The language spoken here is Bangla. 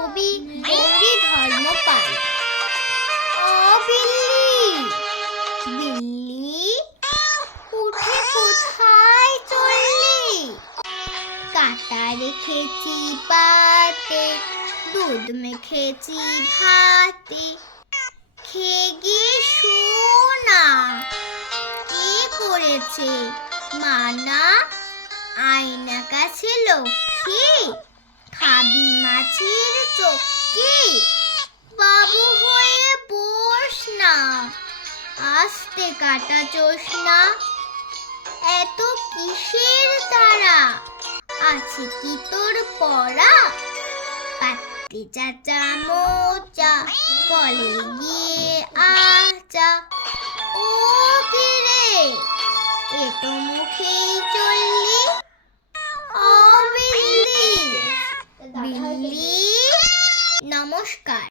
ছবি গৌরী ধর্মপাল। ও বিল্লি, বিল্লি উঠে কোথায় চললি? কাটা রেখেছি পাতে, দুধ মেখেছি ভাতে, খেয়ে গিয়ে শোনা। কে করেছে মানা? আয়না কাছে লক্ষ্মী, খাবি মাছের চক্কি। বাবু হয়ে বস না, আস্তে কাটা চোষনা। এত কিসের তারা, আছে কি তোর পড়া? পাত্তি চাচা মোচা, বলে গিয়ে আচা। ও কি রে, এ তো মুখেই চললি। ও বিল্লি, বিল্লি নমস্কার।